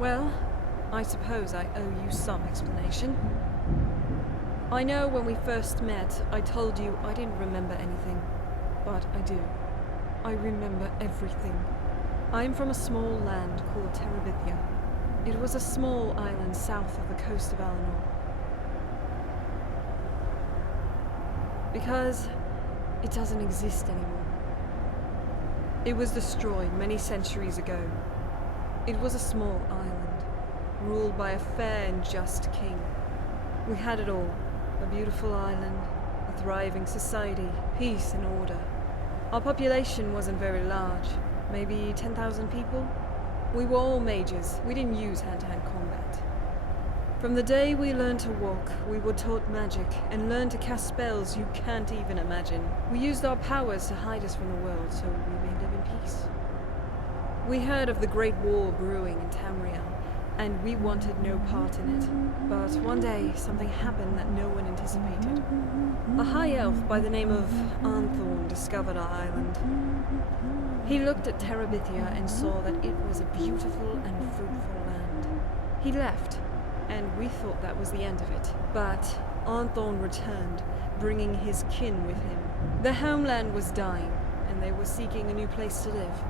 Well, I suppose I owe you some explanation. I know when we first met, I told you I didn't remember anything. But I do. I remember everything. I'm from a small land called Terabithia. It was a small island south of the coast of Alinor. Because it doesn't exist anymore. It was destroyed many centuries ago. It was a small island, ruled by a fair and just king. We had it all. A beautiful island, a thriving society, peace and order. Our population wasn't very large, maybe 10,000 people. We were all mages. We didn't use hand-to-hand combat. From the day we learned to walk, we were taught magic and learned to cast spells you can't even imagine. We used our powers to hide us from the world so we may live in peace. We heard of the Great War brewing in Tamriel, and we wanted no part in it. But one day, something happened that no one anticipated. A high elf by the name of Arnthorn discovered our island. He looked at Terabithia and saw that it was a beautiful and fruitful land. He left, and we thought that was the end of it. But Arnthorn returned, bringing his kin with him. Their homeland was dying, and they were seeking a new place to live.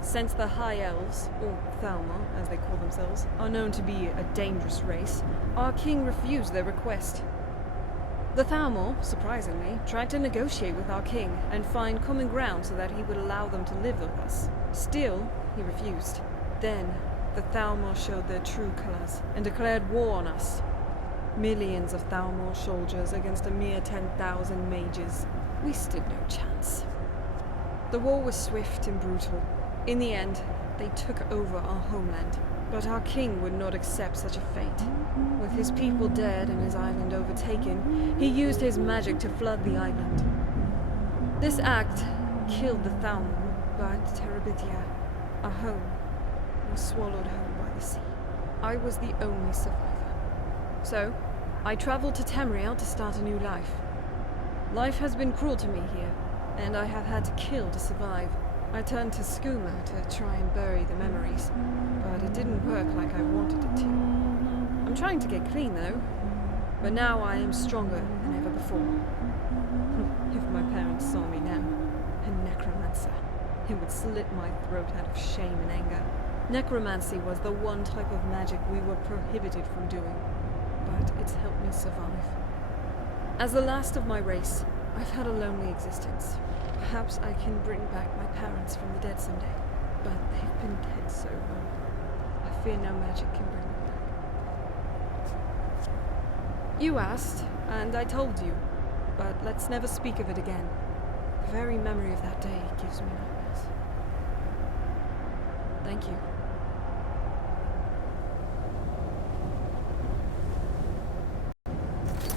Since the High Elves, or Thalmor as they call themselves, are known to be a dangerous race, our king refused their request. The Thalmor, surprisingly, tried to negotiate with our king and find common ground so that he would allow them to live with us. Still, he refused. Then, the Thalmor showed their true colors and declared war on us. Millions of Thalmor soldiers against a mere 10,000 mages. We stood no chance. The war was swift and brutal. In the end, they took over our homeland, but our king would not accept such a fate. With his people dead and his island overtaken, he used his magic to flood the island. This act killed the Thalmor, but Terabithia, our home, was swallowed whole by the sea. I was the only survivor. So, I traveled to Tamriel to start a new life. Life has been cruel to me here, and I have had to kill to survive. I turned to skooma to try and bury the memories, but it didn't work like I wanted it to. I'm trying to get clean though, but now I am stronger than ever before. If my parents saw me now, a necromancer, it would slit my throat out of shame and anger. Necromancy was the one type of magic we were prohibited from doing, but it's helped me survive. As the last of my race, I've had a lonely existence. Perhaps I can bring back my parents from the dead someday, but they've been dead so long. I fear no magic can bring them back. You asked, and I told you, but let's never speak of it again. The very memory of that day gives me nightmares. Thank you.